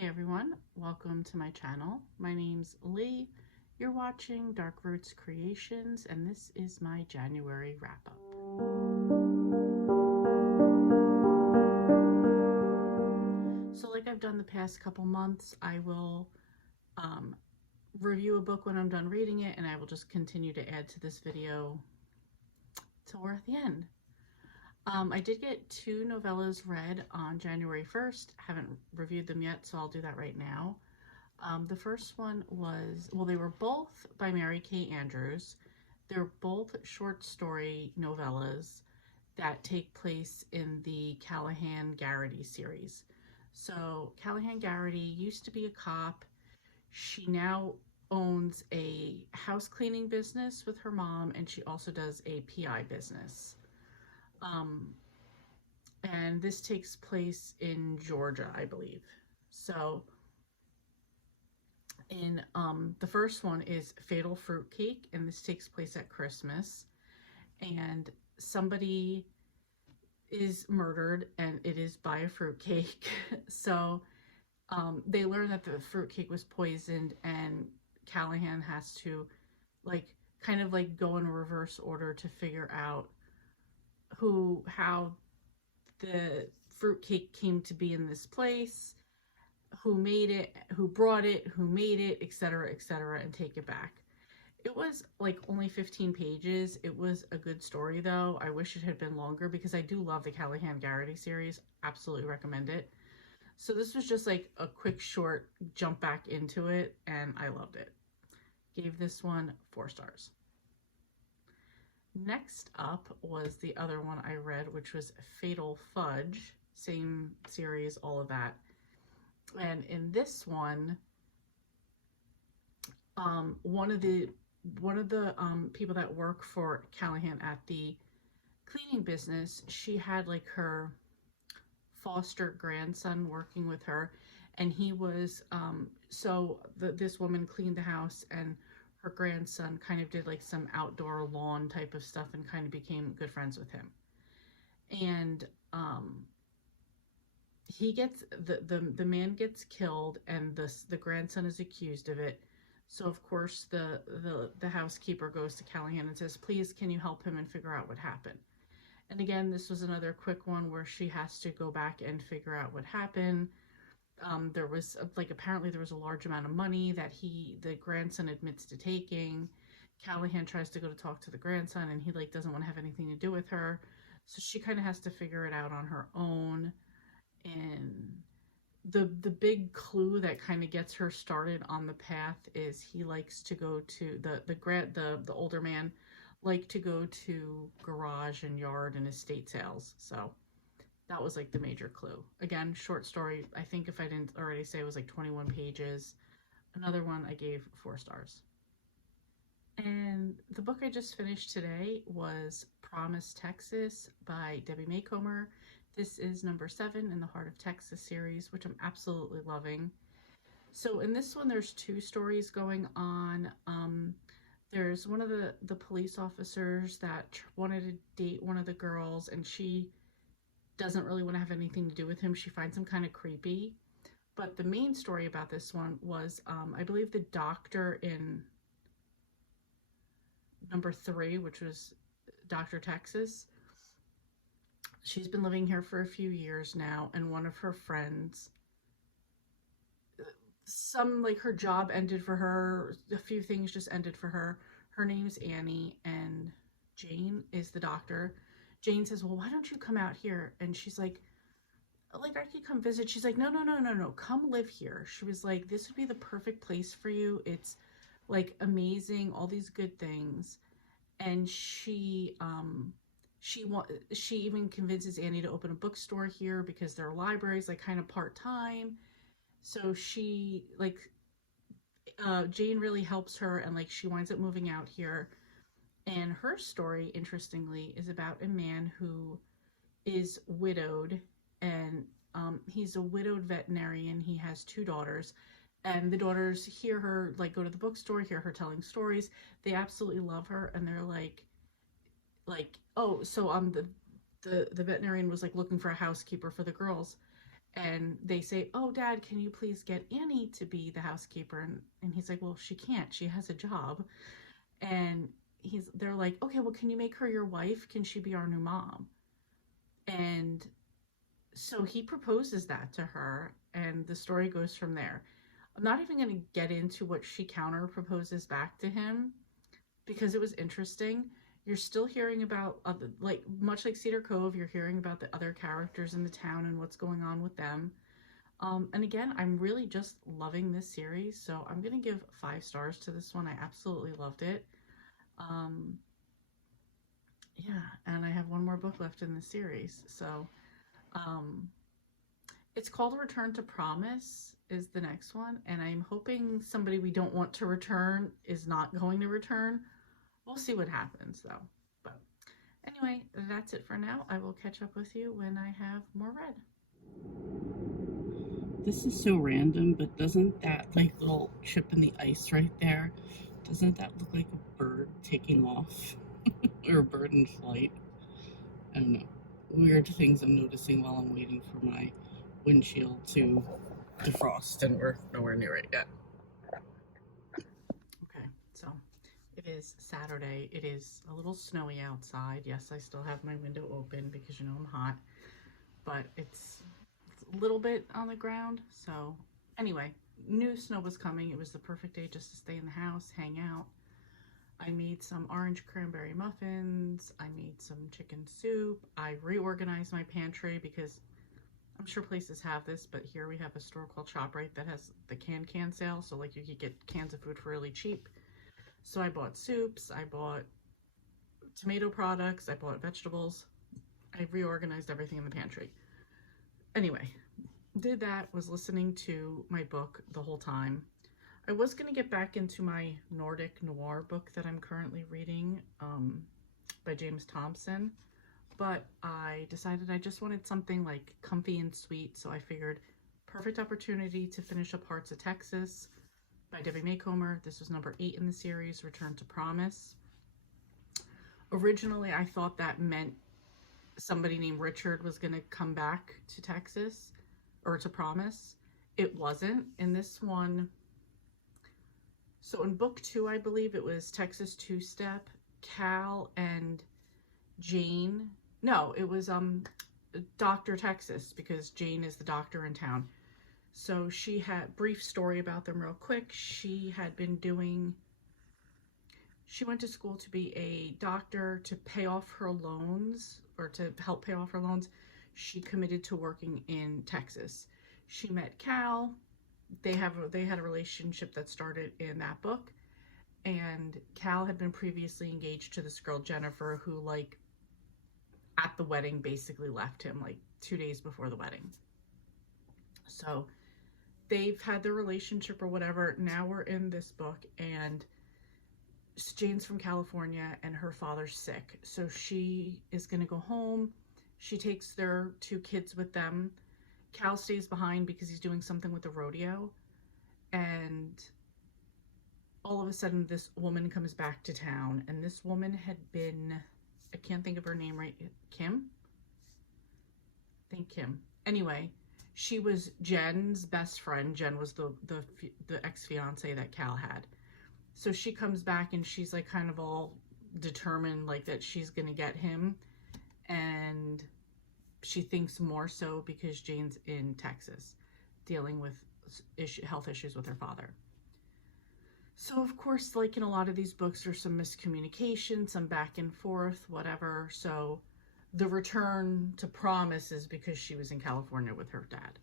Hey everyone, welcome to my channel. My name's Lee. You're watching Dark Roots Creations, and this is my January wrap-up. So like I've done the past couple months, I will review a book when I'm done reading it, and I will just continue to add to this video till we're at the end. I did get two novellas read on January 1st. Haven't reviewed them yet, so I'll do that right now. The first one was, well, they were both by Mary Kay Andrews. They're both short story novellas that take place in the Callahan Garrity series. So Callahan Garrity used to be a cop. She now owns a house cleaning business with her mom, and she also does a PI business. And this takes place in Georgia, I believe. So in the first one is Fatal Fruitcake, and this takes place at Christmas, and somebody is murdered, and it is by a fruitcake. So they learn that the fruitcake was poisoned, and Callahan has to kind of go in reverse order to figure out how the fruitcake came to be in this place, who made it, who brought it, who made it, etc., etc., and take it back. It was only 15 pages. It was a good story though. I wish it had been longer because I do love the Callahan Garrity series. Absolutely recommend it. So this was just a quick short jump back into it, and I loved it. Gave this one 4 stars. Next up was the other one I read, which was Fatal Fudge. Same series, all of that. And in this one, one of the people that work for Callahan at the cleaning business, she had her foster grandson working with her, and he was this woman cleaned the house, and her grandson kind of did some outdoor lawn type of stuff and kind of became good friends with him. And he gets the man gets killed, and the grandson is accused of it. So of course the housekeeper goes to Callahan and says, please, can you help him and figure out what happened? And again, this was another quick one where she has to go back and figure out what happened. There was apparently there was a large amount of money that the grandson admits to taking. Callahan tries to go to talk to the grandson, and he doesn't want to have anything to do with her. So she kind of has to figure it out on her own. And the big clue that kind of gets her started on the path is he likes to go to the older man to go to garage and yard and estate sales. So that was the major clue. Again, short story. I think if I didn't already say, it was 21 pages. Another one I gave 4 stars. And the book I just finished today was Promise, Texas by Debbie Maycomer. This is number 7 in the Heart of Texas series, which I'm absolutely loving. So in this one, there's 2 stories going on. There's one of the police officers that wanted to date one of the girls, and she doesn't really want to have anything to do with him. She finds him kind of creepy. But the main story about this one was, I believe the doctor in number 3, which was Dr. Texas. She's been living here for a few years now, and one of her friends, her job ended for her, a few things just ended for her. Her name's Annie, and Jane is the doctor. Jane says, well, why don't you come out here? And she's I could come visit. She's like, no, come live here. She was like, this would be the perfect place for you. It's amazing, all these good things. And she even convinces Annie to open a bookstore here because their library's kind of part-time. So she Jane really helps her, and she winds up moving out here. And her story, interestingly, is about a man who is widowed, and he's a widowed veterinarian. He has 2 daughters, and the daughters hear her go to the bookstore, hear her telling stories. They absolutely love her, and they're oh, so the veterinarian was looking for a housekeeper for the girls. And they say, oh, Dad, can you please get Annie to be the housekeeper? And he's like, well, she can't. She has a job. And they're like, okay, well, can you make her your wife? Can she be our new mom? And so he proposes that to her, and the story goes from there. I'm not even going to get into what she counter proposes back to him because it was interesting. You're still hearing about, like, much like Cedar Cove, you're hearing about the other characters in the town and what's going on with them. And again, I'm really just loving this series, so I'm going to give 5 stars to this one. I absolutely loved it. Um, yeah, and I have one more book left in the series. So, um, it's called Return to Promise is the next one, and I'm hoping somebody we don't want to return is not going to return. We'll see what happens though. But anyway, that's it for now. I will catch up with you when I have more read. This is so random, but doesn't that like little chip in the ice right there, doesn't that look like a bird taking off? Or a bird in flight? I don't know. Weird things I'm noticing while I'm waiting for my windshield to defrost, and we're nowhere near it yet. Okay, so it is Saturday. It is a little snowy outside. Yes, I still have my window open because you know I'm hot, but it's a little bit on the ground. So anyway, knew snow was coming. It was the perfect day just to stay in the house, hang out. I made some orange cranberry muffins. I made some chicken soup. I reorganized my pantry because I'm sure places have this, but here we have a store called ShopRite that has the can sale. So like you could get cans of food for really cheap. So I bought soups, I bought tomato products, I bought vegetables. I reorganized everything in the pantry. Anyway, did that, was listening to my book the whole time. I was going to get back into my Nordic noir book that I'm currently reading by James Thompson, but I decided I just wanted something like comfy and sweet, so I figured perfect opportunity to finish up Hearts of Texas by Debbie Maycomer. This was number 8 in the series, Return to Promise. Originally, I thought that meant somebody named Richard was going to come back to Texas, or to Promise. It wasn't. In this one, so in book 2, I believe it was Texas Two-Step, Cal and Jane. No, it was Dr. Texas, because Jane is the doctor in town. So she had, brief story about them real quick. She went to school to be a doctor to pay off her loans, or to help pay off her loans. She committed to working in Texas. She met Cal. They had a relationship that started in that book, and Cal had been previously engaged to this girl Jennifer, who like at the wedding basically left him like 2 days before the wedding. So they've had their relationship or whatever. Now we're in this book, and Jane's from California and her father's sick, so she is going to go home. She takes their 2 kids with them. Cal stays behind because he's doing something with the rodeo, and all of a sudden this woman comes back to town, and this woman had been, I can't think of her name right, Kim? I think Kim. Anyway, she was Jen's best friend. Jen was the ex-fiance that Cal had. So she comes back and she's like kind of all determined like that she's gonna get him, and she thinks more so because Jane's in Texas dealing with health issues with her father. So of course, like in a lot of these books, there's some miscommunication, some back and forth, whatever. So the return to Promise is because she was in California with her dad.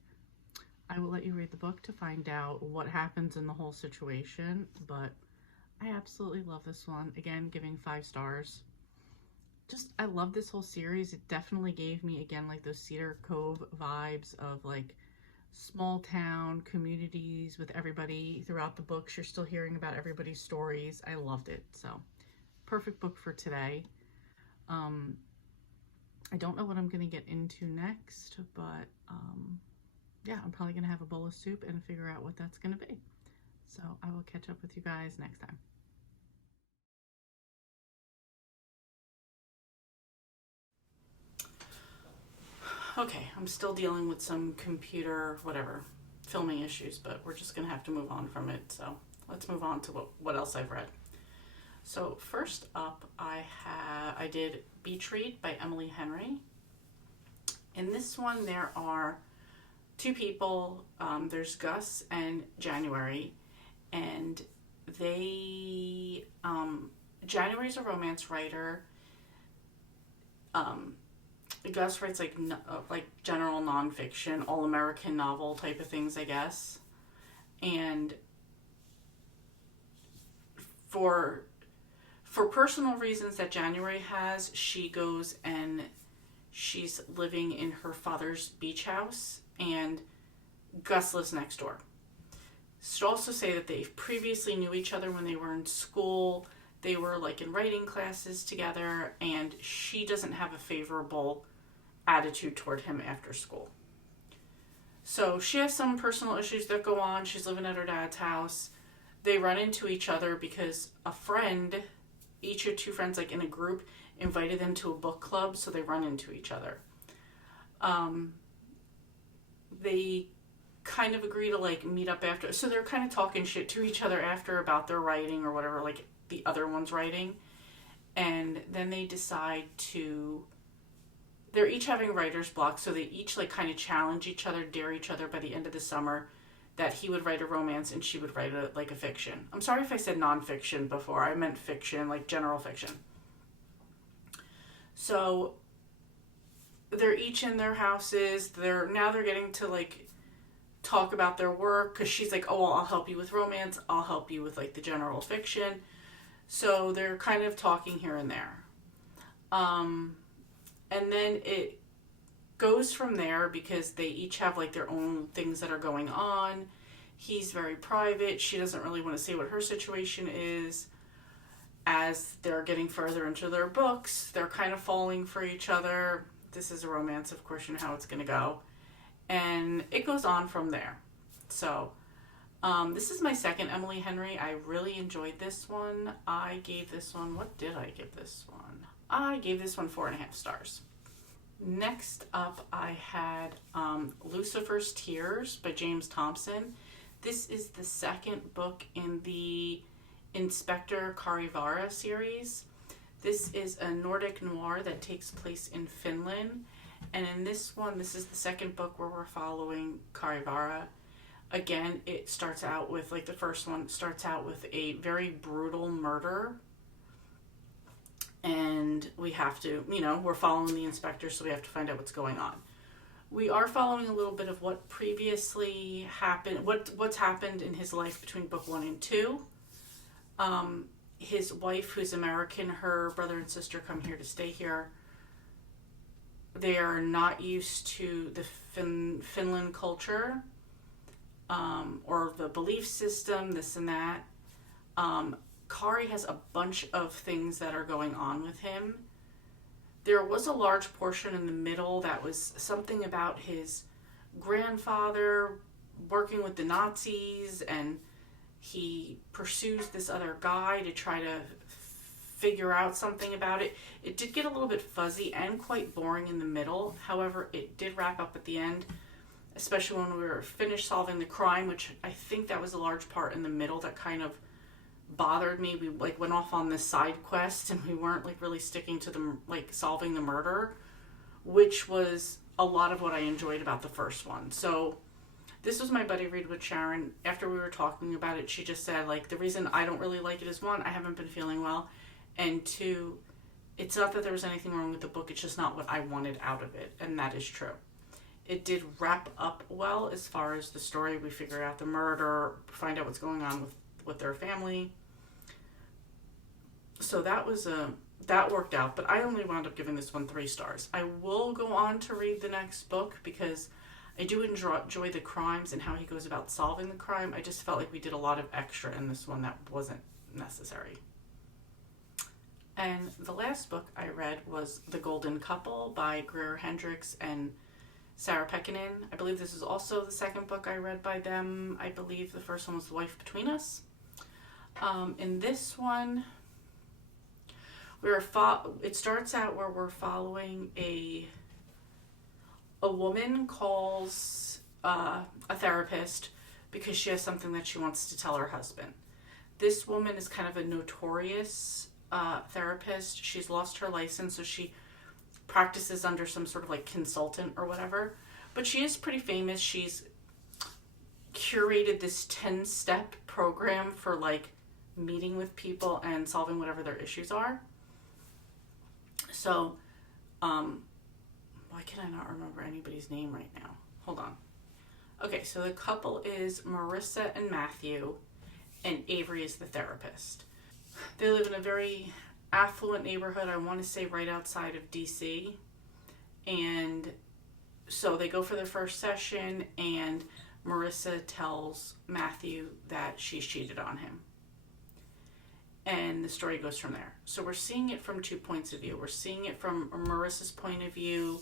I will let you read the book to find out what happens in the whole situation, but I absolutely love this one. Again, giving 5 stars. Just, I love this whole series. It definitely gave me, again, like those Cedar Cove vibes of like small town communities with everybody throughout the books. You're still hearing about everybody's stories. I loved it. So perfect book for today. I don't know what I'm going to get into next, but yeah, I'm probably going to have a bowl of soup and figure out what that's going to be. So I will catch up with you guys next time. Okay, I'm still dealing with some computer, whatever, filming issues, but we're just going to have to move on from it. So let's move on to what else I've read. So first up, I did Beach Read by Emily Henry. In this one, there are two people. There's Gus and January, and January's a romance writer. Gus writes like general nonfiction, all American novel type of things, I guess. And for personal reasons that January has, she goes and she's living in her father's beach house, and Gus lives next door. Should also say that they previously knew each other when they were in school. They were like in writing classes together, and she doesn't have a favorable attitude toward him after school. So she has some personal issues that go on. She's living at her dad's house. They run into each other because a friend, each or two friends like in a group, invited them to a book club, so they run into each other. They kind of agree to like meet up after, so they're kind of talking shit to each other after about their writing or whatever, like the other one's writing. And then they decide they're each having writer's block, so they each like kind of challenge each other, dare each other by the end of the summer that he would write a romance and she would write a fiction. I'm sorry if I said nonfiction before. I meant fiction, like general fiction. So they're each in their houses. They're getting to like talk about their work, because she's like, oh, well, I'll help you with romance. I'll help you with like the general fiction. So they're kind of talking here and there. And then it goes from there because they each have like their own things that are going on. He's very private. She doesn't really want to say what her situation is. As they're getting further into their books, they're kind of falling for each other. This is a romance, of course, you know how it's going to go. And it goes on from there. So this is my second Emily Henry. I really enjoyed this one. I gave this one, what did I give this one? I gave this one 4.5 stars. Next up, I had Lucifer's Tears by James Thompson. This is the second book in the Inspector Karivara series. This is a Nordic noir that takes place in Finland. And in this one, this is the second book where we're following Karivara. Again, it starts out with, like the first one, starts out with a very brutal murder. And we have to, we're following the inspector, so we have to find out what's going on. We are following a little bit of what previously happened, what's happened in his life between book 1 and 2. His wife, who's American, her brother and sister come here to stay here. They are not used to the Finland culture, or the belief system, this and that. Kari has a bunch of things that are going on with him. There was a large portion in the middle that was something about his grandfather working with the Nazis, and he pursues this other guy to try to figure out something about it. It did get a little bit fuzzy and quite boring in the middle. However, it did wrap up at the end, especially when we were finished solving the crime, which I think that was a large part in the middle that kind of bothered me. We like went off on this side quest and we weren't like really sticking to the like solving the murder, which was a lot of what I enjoyed about the first one. So this was my buddy read with Sharon. After we were talking about it, she just said, like, the reason I don't really like it is, 1, I haven't been feeling well, and 2, it's not that there was anything wrong with the book, it's just not what I wanted out of it, and that is true. It did wrap up well as far as the story. We figure out the murder, find out what's going on with their family. So that worked out, but I only wound up giving this one 3 stars. I will go on to read the next book because I do enjoy the crimes and how he goes about solving the crime. I just felt like we did a lot of extra in this one that wasn't necessary. And the last book I read was The Golden Couple by Greer Hendricks and Sarah Pekkanen. I believe this is also the second book I read by them. I believe the first one was The Wife Between Us. In this one, it starts out where we're following a A woman calls a therapist because she has something that she wants to tell her husband. This woman is kind of a notorious therapist. She's lost her license, so she practices under some sort of like consultant or whatever. But she is pretty famous. She's curated this 10-step program for like meeting with people and solving whatever their issues are. So, why can I not remember anybody's name right now? Hold on. Okay, so the couple is Marissa and Matthew, and Avery is the therapist. They live in a very affluent neighborhood, I want to say right outside of DC. And so they go for their first session, and Marissa tells Matthew that she's cheated on him. And the story goes from there. So we're seeing it from 2 points of view. We're seeing it from Marissa's point of view.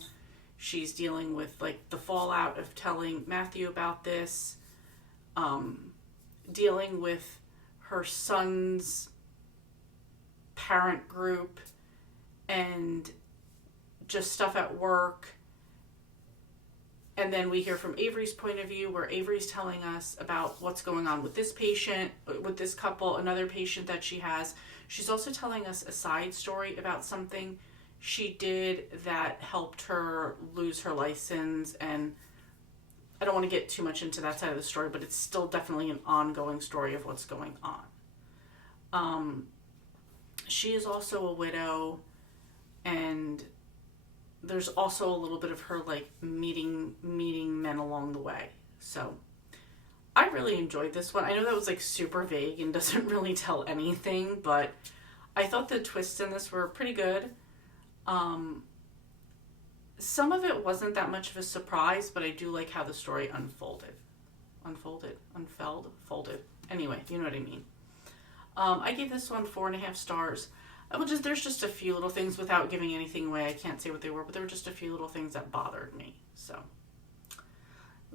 She's dealing with like the fallout of telling Matthew about this, dealing with her son's parent group, and just stuff at work. And then we hear from Avery's point of view, where Avery's telling us about what's going on with this patient, with this couple, another patient that she has. She's also telling us a side story about something she did that helped her lose her license. And I don't want to get too much into that side of the story, but it's still definitely an ongoing story of what's going on. She is also a widow, and there's also a little bit of her like meeting men along the way. So I really enjoyed this one. I know that was like super vague and doesn't really tell anything, but I thought the twists in this were pretty good. Some of it wasn't that much of a surprise, but I do like how the story unfolded. Anyway, you know what I mean. I gave this one 4.5 stars. There's just a few little things, without giving anything away. I can't say what they were, but there were just a few little things that bothered me. So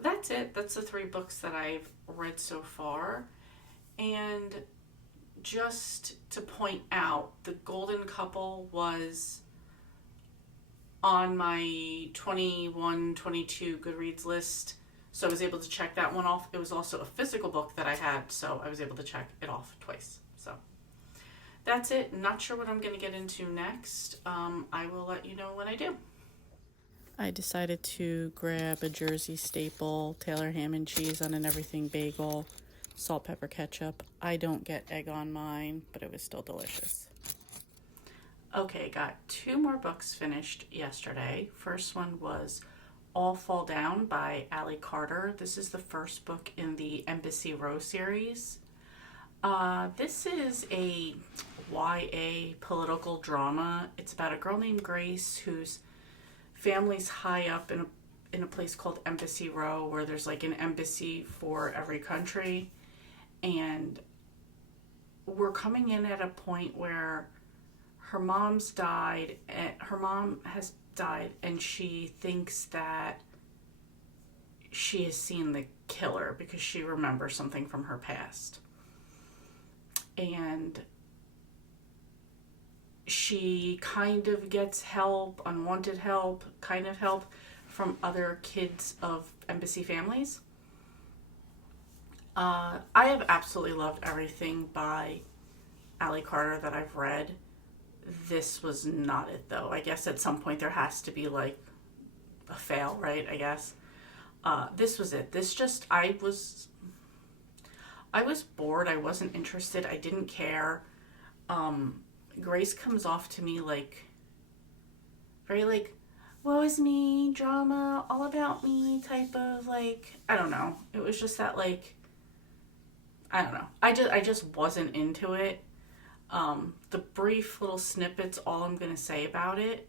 that's it. That's the 3 books that I've read so far. And just to point out, The Golden Couple was on my 21-22 Goodreads list, so I was able to check that one off. It was also a physical book that I had, so I was able to check it off twice. So that's it. Not sure what I'm going to get into next. I will let you know when I do. I decided to grab a Jersey staple, Taylor ham and cheese on an everything bagel, salt, pepper, ketchup. I don't get egg on mine, but it was still delicious. Okay, got 2 more books finished yesterday. First one was All Fall Down by Allie Carter. This is the first book in the Embassy Row series. This is a YA political drama. It's about a girl named Grace whose family's high up in a place called Embassy Row, where there's like an embassy for every country. And we're coming in at a point where her mom has died, and she thinks that she has seen the killer because she remembers something from her past. And she kind of gets help, unwanted help, kind of help from other kids of embassy families. I have absolutely loved everything by Allie Carter that I've read. This was not it, though. I guess at some point there has to be like a fail, right? I guess. This was it. I was bored. I wasn't interested. I didn't care. Grace comes off to me like very like, woe is me, drama, all about me type of like, I don't know. It was just that like, I don't know. I just wasn't into it. The brief little snippets, all I'm going to say about it.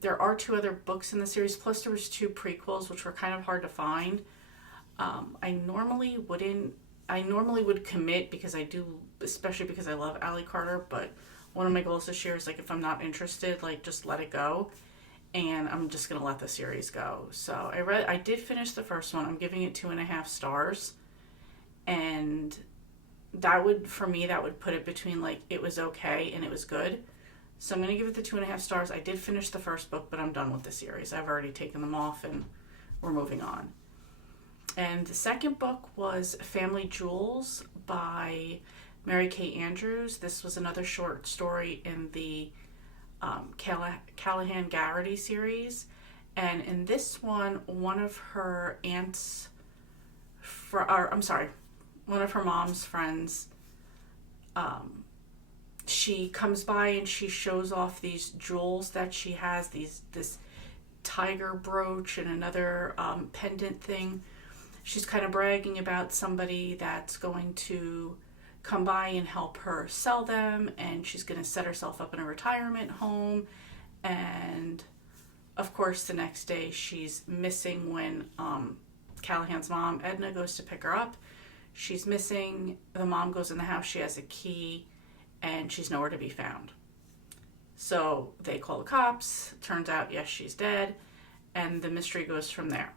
There are 2 other books in the series, plus there was 2 prequels, which were kind of hard to find. I normally would commit because I do, especially because I love Allie Carter, but one of my goals this year is like, if I'm not interested, like just let it go, and I'm just going to let the series go. So I did finish the first one. I'm giving it 2.5 stars, and that would, for me, that would put it between like, it was okay and it was good. So I'm going to give it the 2.5 stars. I did finish the first book, but I'm done with the series. I've already taken them off and we're moving on. And the second book was Family Jewels by Mary Kay Andrews. This was another short story in the Callahan Garrity series. And in this one of her aunts, one of her mom's friends, she comes by and she shows off these jewels that she has, this tiger brooch and another pendant thing. She's kind of bragging about somebody that's going to come by and help her sell them, and she's going to set herself up in a retirement home. And of course, the next day she's missing when Callahan's mom, Edna, goes to pick her up. She's missing. The mom goes in the house. She has a key, and she's nowhere to be found. So they call the cops. Turns out, yes, she's dead, and the mystery goes from there.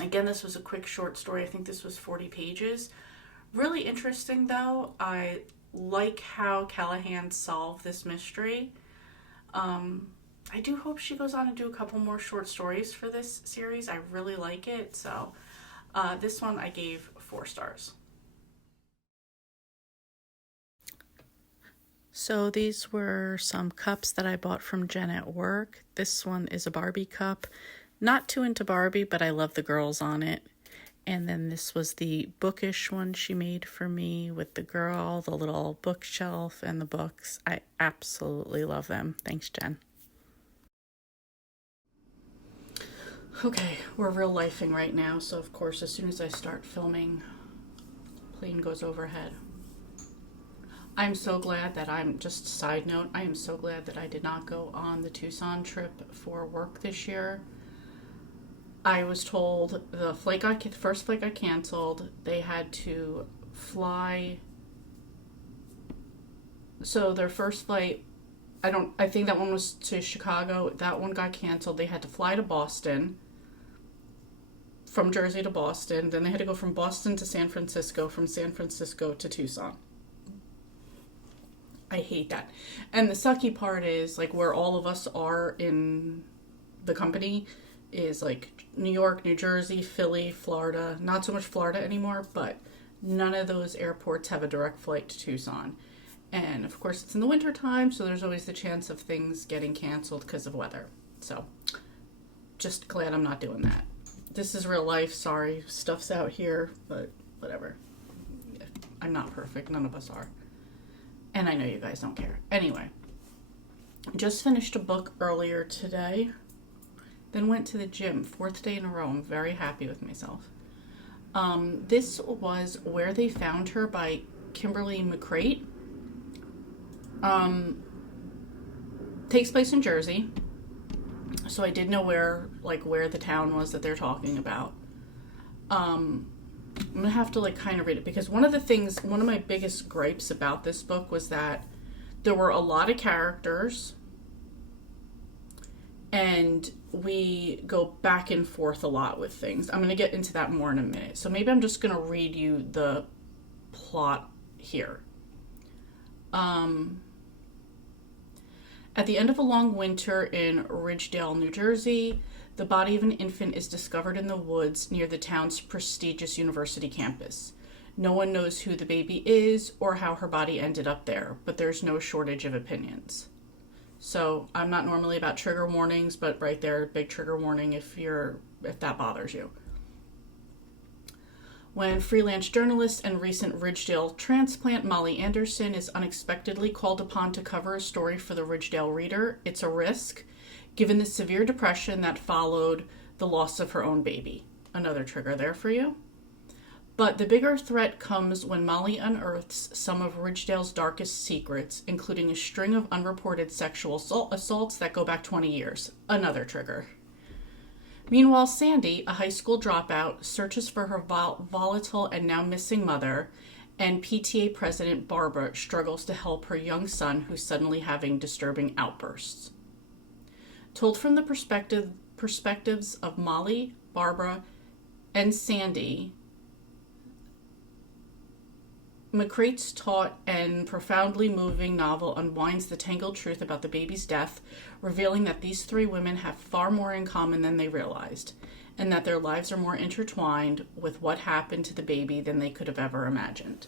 Again, this was a quick short story. I think this was 40 pages. Really interesting, though. I like how Callahan solved this mystery. I do hope she goes on and do a couple more short stories for this series. I really like it. So this one I gave 4 stars. So these were some cups that I bought from Jen at work. This one is a Barbie cup. Not too into Barbie, but I love the girls on it. And then this was the bookish one she made for me with the girl, the little bookshelf, and the books. I absolutely love them. Thanks, Jen. Okay, we're real lifing right now, so of course, as soon as I start filming, plane goes overhead. I'm so glad that just a side note, I am so glad that I did not go on the Tucson trip for work this year. I was told the first flight got canceled. They had to fly. So their first flight, I think that one was to Chicago. That one got canceled. They had to fly to Boston, from Jersey to Boston. Then they had to go from Boston to San Francisco, from San Francisco to Tucson. I hate that. And the sucky part is, like, where all of us are in the company is like New York, New Jersey, Philly, Florida. Not so much Florida anymore, but none of those airports have a direct flight to Tucson. And of course it's in the winter time, so there's always the chance of things getting canceled because of weather. So just glad I'm not doing that. This is real life. Sorry, stuff's out here, but whatever. I'm not perfect. None of us are. And I know you guys don't care. Anyway, just finished a book earlier today. Then went to the gym, 4th day in a row. I'm very happy with myself. This was Where They Found Her by Kimberly McCrate. Takes place in Jersey. So I did know where the town was that they're talking about. I'm gonna have to kind of read it, because one of my biggest gripes about this book was that there were a lot of characters and we go back and forth a lot with things. I'm going to get into that more in a minute. So maybe I'm just going to read you the plot here. At the end of a long winter in Ridgedale, New Jersey, the body of an infant is discovered in the woods near the town's prestigious university campus. No one knows who the baby is or how her body ended up there, but there's no shortage of opinions. So I'm not normally about trigger warnings, but right there, big trigger warning if that bothers you. When freelance journalist and recent Ridgedale transplant Molly Anderson is unexpectedly called upon to cover a story for the Ridgedale Reader, it's a risk, given the severe depression that followed the loss of her own baby. Another trigger there for you. But the bigger threat comes when Molly unearths some of Ridgedale's darkest secrets, including a string of unreported sexual assaults that go back 20 years. Another trigger. Meanwhile, Sandy, a high school dropout, searches for her volatile and now missing mother, and PTA president Barbara struggles to help her young son who's suddenly having disturbing outbursts. Told from the perspectives of Molly, Barbara, and Sandy, McCrate's taut and profoundly moving novel unwinds the tangled truth about the baby's death, revealing that these three women have far more in common than they realized, and that their lives are more intertwined with what happened to the baby than they could have ever imagined.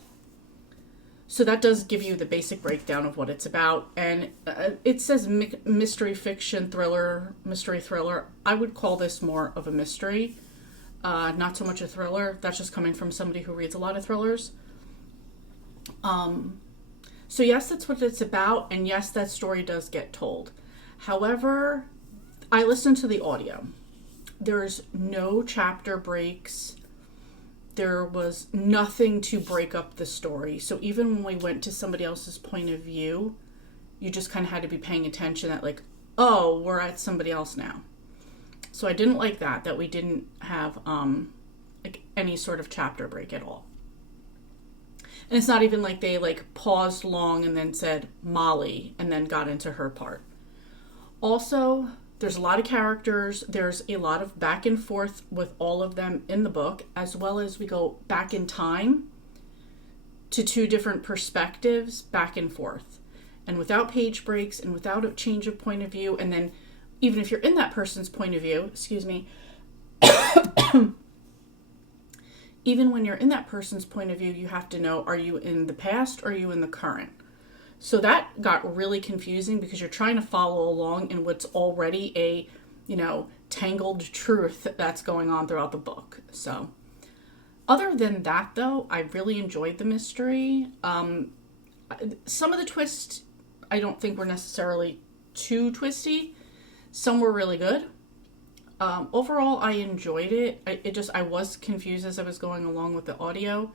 So that does give you the basic breakdown of what it's about. And it says mystery fiction thriller, mystery thriller. I would call this more of a mystery, not so much a thriller. That's just coming from somebody who reads a lot of thrillers. So yes, that's what it's about. And yes, that story does get told. However, I listened to the audio. There's no chapter breaks. There was nothing to break up the story. So even when we went to somebody else's point of view, you just kind of had to be paying attention that like, oh, we're at somebody else now. So I didn't like that we didn't have like any sort of chapter break at all. And it's not even like they like paused long and then said Molly and then got into her part. Also, there's a lot of characters. There's a lot of back and forth with all of them in the book, as well as we go back in time to two different perspectives back and forth. And without page breaks and without a change of point of view, and then even if you're in that person's point of view, even when you're in that person's point of view, you have to know, are you in the past or are you in the current? So that got really confusing because you're trying to follow along in what's already a, tangled truth that's going on throughout the book. So other than that, though, I really enjoyed the mystery. Some of the twists I don't think were necessarily too twisty. Some were really good. Overall, I enjoyed it. I was confused as I was going along with the audio.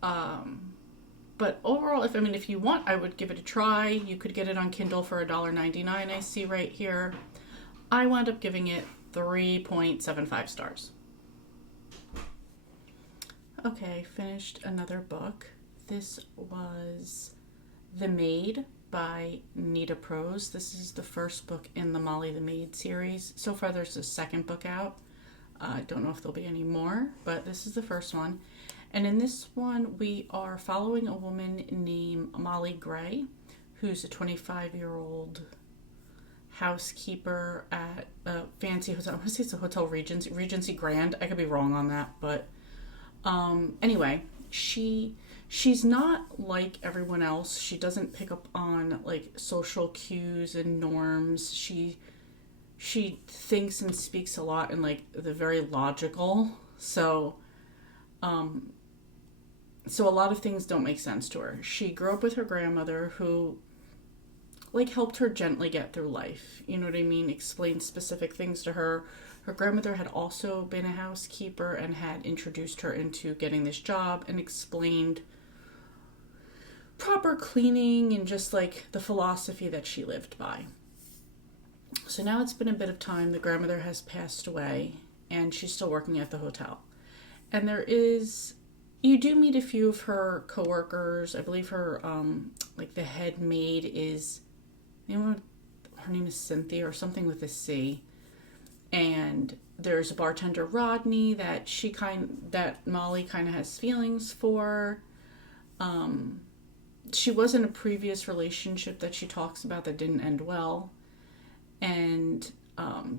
But overall, if you want, I would give it a try. You could get it on Kindle for $1.99, I see right here. I wound up giving it 3.75 stars. Okay, finished another book. This was The Maid by Nita Prose. This is the first book in the Molly the Maid series. So far, there's a second book out. I don't know if there'll be any more, but this is the first one. And in this one, we are following a woman named Molly Gray, who's a 25-year-old housekeeper at a fancy hotel. I want to say it's a Hotel Regency Grand. I could be wrong on that, but anyway, she's not like everyone else. She doesn't pick up on like social cues and norms. She thinks and speaks a lot in like the very logical. So a lot of things don't make sense to her. She grew up with her grandmother who like helped her gently get through life. You know what I mean? Explained specific things to her. Her grandmother had also been a housekeeper and had introduced her into getting this job and explained proper cleaning and just like the philosophy that she lived by. So now it's been a bit of time. The grandmother has passed away and she's still working at the hotel. And you do meet a few of her coworkers. I believe her, like the head maid is, her name is Cynthia or something with a C. And there's a bartender, Rodney, that Molly kind of has feelings for. She was in a previous relationship that she talks about that didn't end well. And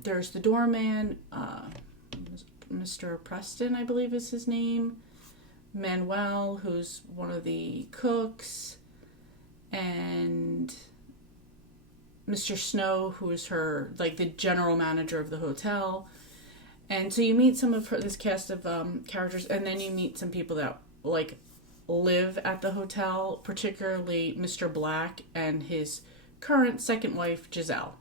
there's the doorman, Mr. Preston, I believe is his name. Manuel, who's one of the cooks, and Mr. Snow, who is her, like, the general manager of the hotel. And so you meet some of this cast of characters, and then you meet some people that, like, live at the hotel, particularly Mr. Black and his current second wife, Giselle.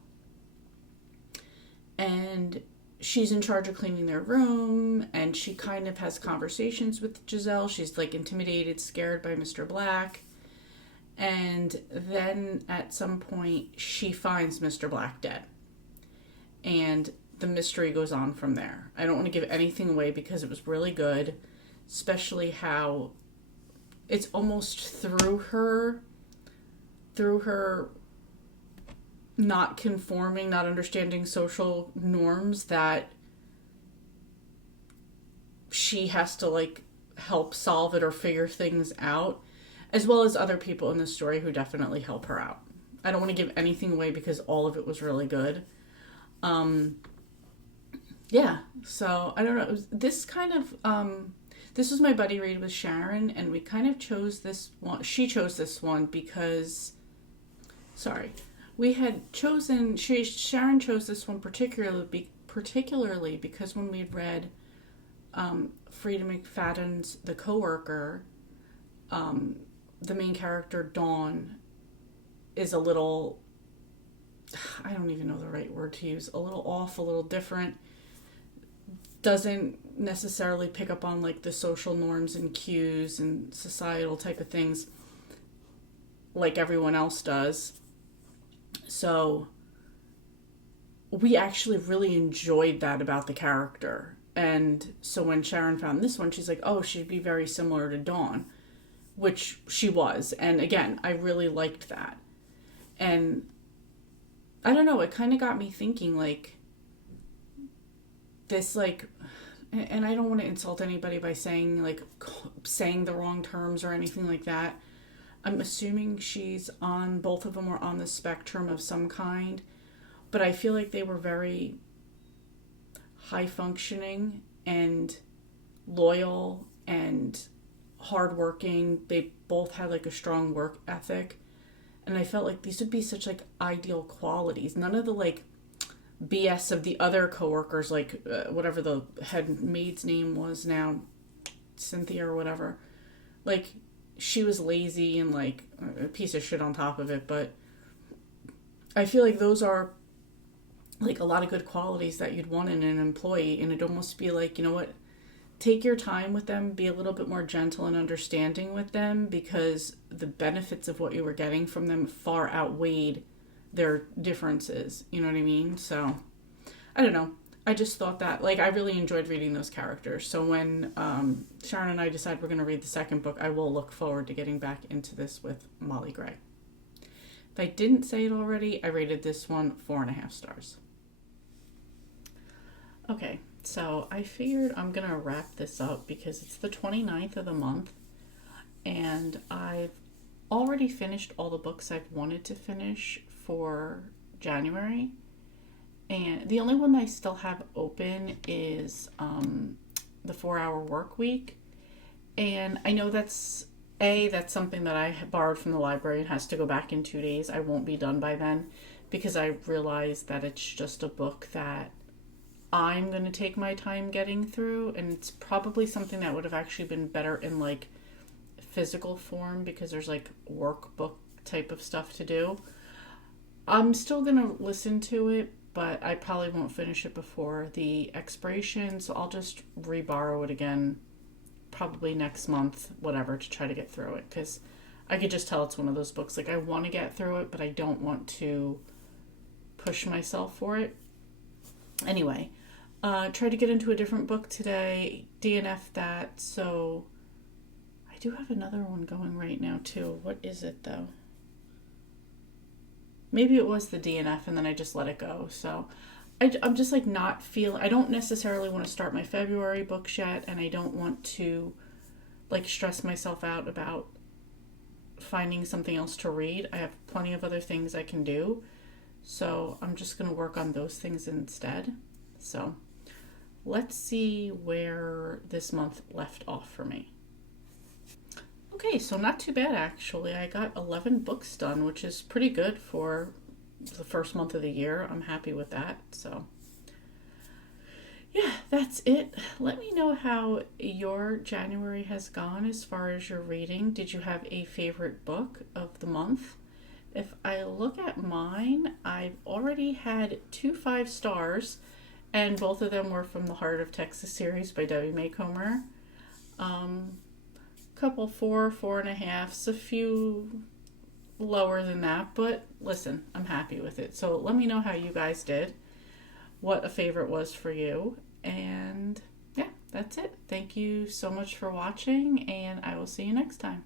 And she's in charge of cleaning their room, and she kind of has conversations with Giselle. She's like intimidated, scared by Mr. Black. And then at some point, she finds Mr. Black dead. And the mystery goes on from there. I don't want to give anything away because it was really good, especially how it's almost through her not conforming, not understanding social norms that she has to like help solve it or figure things out. as well as other people in the story who definitely help her out. I don't want to give anything away because all of it was really good. Yeah, so I don't know. This kind of this was my buddy read with Sharon, and we kind of chose this one. She chose this one because, sorry, we had chosen. Sharon chose this one particularly because when we read Frida McFadden's The Coworker, the main character Dawn is a little, I don't even know the right word to use, a little off, a little different, doesn't necessarily pick up on like the social norms and cues and societal type of things like everyone else does. So we actually really enjoyed that about the character. And so when Sharon found this one, she's like, oh, she'd be very similar to Dawn, which she was. And again, I really liked that. And I don't know, it kind of got me thinking, like, this, like, and I don't want to insult anybody by saying, like, saying the wrong terms or anything like that. I'm assuming she's on, both of them were on the spectrum of some kind, but I feel like they were very high functioning and loyal and hardworking. They both had like a strong work ethic, and I felt like these would be such like ideal qualities. None of the like BS of the other coworkers, like whatever the head maid's name was now, Cynthia or whatever. Like, she was lazy and like a piece of shit on top of it, but I feel like those are like a lot of good qualities that you'd want in an employee. And it'd almost be like, you know what, take your time with them, be a little bit more gentle and understanding with them, because the benefits of what you were getting from them far outweighed their differences. You know what I mean? So I don't know. I just thought that, like, I really enjoyed reading those characters. So when Sharon and I decide we're going to read the second book, I will look forward to getting back into this with Molly Gray. If I didn't say it already, I rated this one 4.5 stars. Okay, so I figured I'm going to wrap this up because it's the 29th of the month, and I've already finished all the books I've wanted to finish for January. And the only one I still have open is the 4-Hour Work Week. And I know that's something that I borrowed from the library and has to go back in 2 days. I won't be done by then because I realize that it's just a book that I'm going to take my time getting through. And it's probably something that would have actually been better in like physical form because there's like workbook type of stuff to do. I'm still going to listen to it, but I probably won't finish it before the expiration, so I'll just re-borrow it again probably next month, whatever, to try to get through it, because I could just tell it's one of those books, like, I want to get through it, but I don't want to push myself for it. Anyway, tried to get into a different book today, DNF that, so I do have another one going right now, too. What is it, though? Maybe it was the DNF and then I just let it go. So I'm just like not feeling, I don't necessarily want to start my February books yet, and I don't want to like stress myself out about finding something else to read. I have plenty of other things I can do. So I'm just going to work on those things instead. So let's see where this month left off for me. Okay, so not too bad actually. I got 11 books done, which is pretty good for the first month of the year. I'm happy with that. So yeah, that's it. Let me know how your January has gone as far as your reading. Did you have a favorite book of the month? If I look at mine, I've already had 2 5 stars, and both of them were from the Heart of Texas series by Debbie May Comer. Couple 4, 4.5, a few lower than that, but listen, I'm happy with it. So let me know how you guys did, what a favorite was for you, and yeah, that's it. Thank you so much for watching, and I will see you next time.